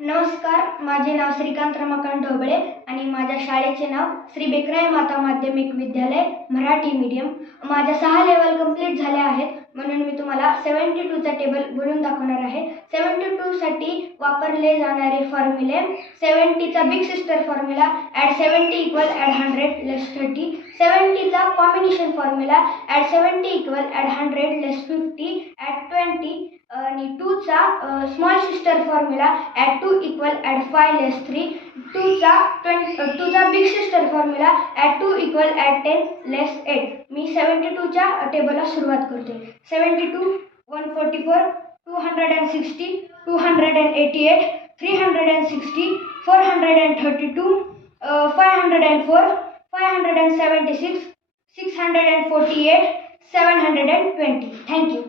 नमस्कार, माझे नाव श्रीकांत रमाकांत ढोबळे आणि माझ्या शाळेचे नाव श्री बेकराई माता माध्यमिक विद्यालय मराठी मीडियम. माझ्या 6 लेवल कंप्लीट झाल्या आहेत, म्हणून मी तुम्हाला 72चा टेबल बोलून दाखवणार आहे. 72साठी वापरले जाणारे फॉर्म्युले: 70चा big sister formula, add 70 equal add 100 less 30. 70चा combination formula, add 70 equal add 100 less 50 add 20. आणि 2चा small sister formula, add 2 equal add 5 less 3. 2चा big sister formula, add 2 equal add 10 less 8. मी 72च्या टेबलला सुरुवात करते. 72, 144, 260, 288, 360, 432, 504, 576, 648, 720. थँक्यू.